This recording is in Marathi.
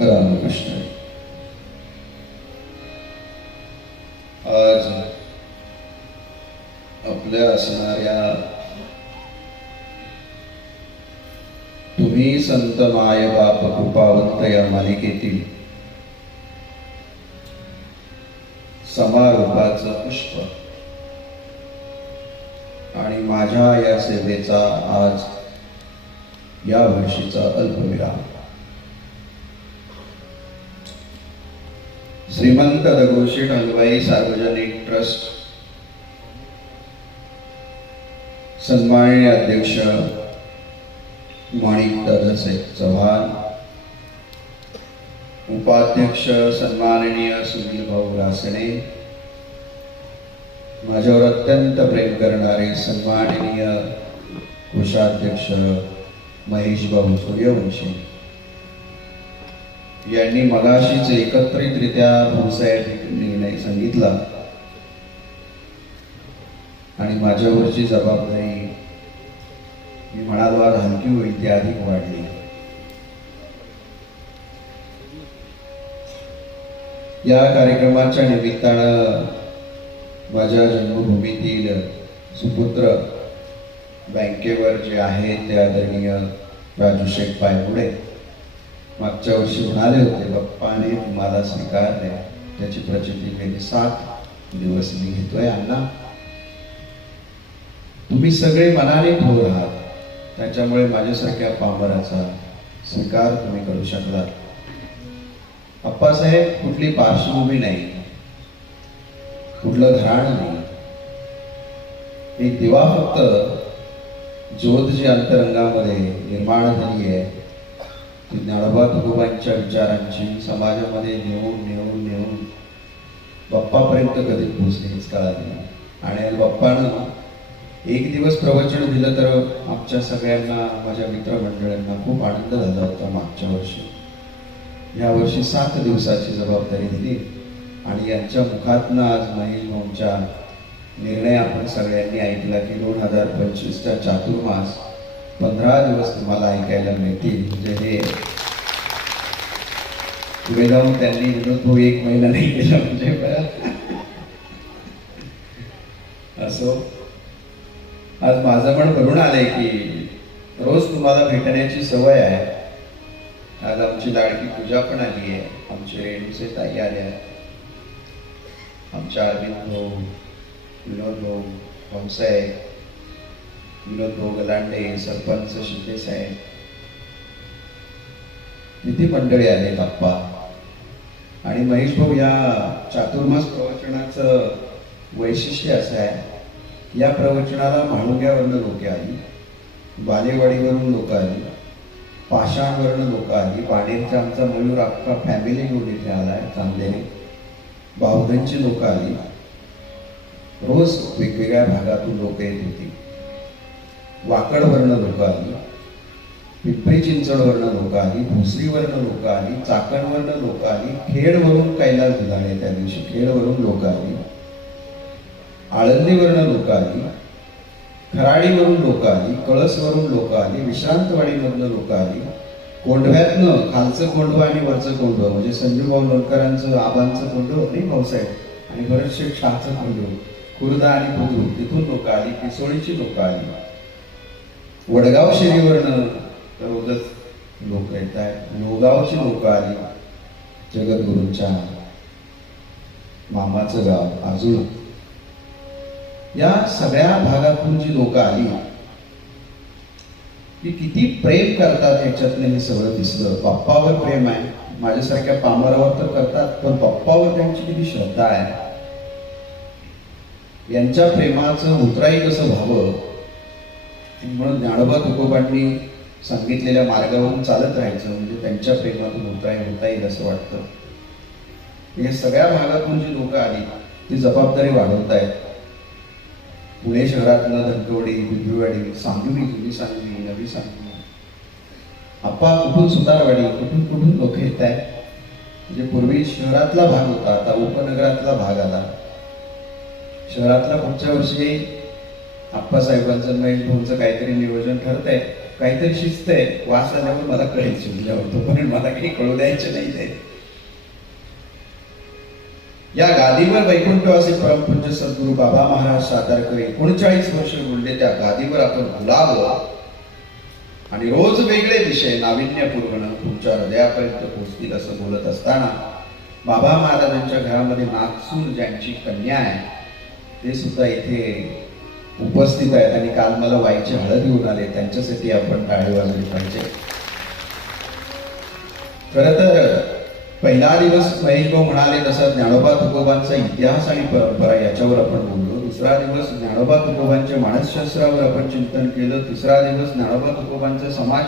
रामकृष्ण आज आपल्या असणाऱ्या तुम्ही संत माय बाप कृपावंत या मालिकेतील समारोपाचं पुष्प आणि माझ्या या सेवेचा आज या वर्षीचा अल्प श्रीमंत दगोशी टंगबाई सार्वजनिक ट्रस्ट. सन्माननीय अध्यक्ष माणिक दादासाहेब चव्हाण. उपाध्यक्ष सन्माननीय सुनील भाऊ रासणे माझ्यावर अत्यंत प्रेम करणारे सन्माननीय कोषाध्यक्ष महेश भाऊ सूर्यवंशी. यांनी मगाशीच एकत्रितरित्या भाऊसाहेब निर्णय सांगितला. आणि माझ्यावरची जबाबदारी मी म्हणालो आज हलकी होईल ती अधिक वाढली. या कार्यक्रमाच्या निमित्तानं माझ्या जन्मभूमीतील सुपुत्र बँकेवर जे आहेत ते आदरणीय राजू शेठ पायगुडे मागच्या वर्षी म्हणाले होते बाप्पाने तुम्हाला स्वीकारले त्याची प्रचिती गेली सात दिवस मी घेतोय अण्णा. तुम्ही सगळे मनाने थोर आहात. त्याच्यामुळे माझ्यासारख्या पांबराचा स्वीकार तुम्ही करू शकला अप्पासाहेब कुठली पार्श्वभूमी नाही कुठलं घराणं नाही. एक दिवा फक्त ज्योत जी अंतरंगामध्ये निर्माण झाली आहे ज्ञानोबा तुकोबांच्या विचारांची समाजामध्ये नेऊन नेऊन नेऊन बाप्पापर्यंत कधी पोचले हेच कळत आणि बाप्पानं एक दिवस प्रवचन दिलं तर आमच्या सगळ्यांना माझ्या मित्रमंडळींना खूप आनंद झाला होता मागच्या वर्षी. या वर्षी सात दिवसाची जबाबदारी दिली. आणि यांच्या मुखातनं आज महेश भाऊंच्या निर्णय आपण सगळ्यांनी ऐकला की दोन हजार पंचवीसचा चातुर्मास पंधरा दिवस तुम्हाला ऐकायला मिळतील. म्हणजे हे पुढे जाऊन त्यांनी विनोद भाऊ एक महिना नाही केला म्हणजे असो. आज माझं पण भरून आलंय की रोज तुम्हाला भेटण्याची सवय आहे. आज आमची लाडकी पूजा पण आली आहे. आमचे रेणूचे ताई आहेत. आमच्या अरविंद भाऊ विनोद भाऊ भाऊसाहेब विनोद भाऊ गलांडे सरपंच शिंदे साहेब. किती मंडळी आले बाप्पा आणि महेश भाऊ या चातुर्मास प्रवचनाचं वैशिष्ट्य असं आहे या प्रवचनाला म्हाळुंग्यावरनं लोक आली बालेवाडीवरून लोक आली पाषाणवरनं लोक आली पाडेरचा आमचा मयूर आपला फॅमिली घेऊन इथे आहे चांगले बावधनची लोक आली. रोज वेगवेगळ्या भागातून लोक येत होती. वाकडवरनं लोक आली पिंपरी चिंचवडवरनं लोक आली भोसरीवरनं लोक आली चाकणवरनं लोक आली खेडवरून कैलास दुधाणे त्या दिवशी खेडवरून लोक आली. आळंदीवरनं लोक आली खराडीवरून लोक आली कळसवरून लोक आली विश्रांतवाडीमधनं लोक आली कोंढव्यातनं खालचं कोंढव आणि वरचं कोंढव म्हणजे संजूभाऊ लोणकरांचं आबांचं कोंढव नाही भाऊसाहेब? आणि बरेचसे शाळचं कोंढव खुर्दा आणि बुद्रुक तिथून लोक आली पिसोळीची लोक आली. वडगाव शिरीवरनं रोजच लोक येत आहेत. लोगावची लोक आली. जगद्गुरूंच्या मामाचं गाव अजून. या सगळ्या भागातून जी लोक आली ती किती प्रेम करतात याच्यातनं हे सगळं दिसलं. बाप्पावर प्रेम आहे. माझ्यासारख्या पामरावर तर करतात पण बाप्पावर त्यांची किती श्रद्धा आहे. यांच्या प्रेमाचं उतराई कसं व्हावं म्हणून ज्ञानोबा तुकोबांनी सांगितलेल्या मार्गावरून चालत राहायचं म्हणजे त्यांच्या प्रेमातून होता होता येईल असं वाटतं. या सगळ्या भागातून जी लोक आली ती जबाबदारी वाढवतायत. पुणे शहरातलं धनकवडी बिबीवाडी सांगली जुनी सांगली नवी सांगली. आप्पा कुठून सुतारवाडी कुठून कुठून लोक येत आहेत? म्हणजे पूर्वी शहरातला भाग होता आता उपनगरातला भाग आला. शहरातला पुढच्या वर्षी आप्पासाहेबांचं महेश भाऊंचं काहीतरी नियोजन ठरतंय काहीतरी शिस्त आहे वास आल्यावर मला कळेल शिजल्यावर तोपर्यंत मला काही कळू द्यायचे नाही ते. या गादीवर वैकुंठवासी परमपूज्य सद्गुरु बाबा महाराज सातारकर एकोणचाळीस वर्ष बोलले त्या गादीवर आपण बोलावं. आणि रोज वेगळे विषय नाविन्यपूर्ण तुमच्या हृदयापर्यंत पोहोचतील असं बोलत असताना बाबा महाराजांच्या घरामध्ये नागसूर ज्यांची कन्या आहे ते सुद्धा इथे उपस्थित आहेत आणि काल मला वाईची हळद घेऊन आले. त्यांच्यासाठी आपण टाळी वाजवली पाहिजे. खर तर पहिला दिवस महेश भाऊ म्हणाले तसा ज्ञानोबा तुकोबांचा इतिहास आणि परंपरा याच्यावर आपण बोललो. दुसरा दिवस ज्ञानोबा तुकोबांच्या मानसशास्त्रावर आपण चिंतन केलं. तिसरा दिवस ज्ञानोबा तुकोबांचा समाज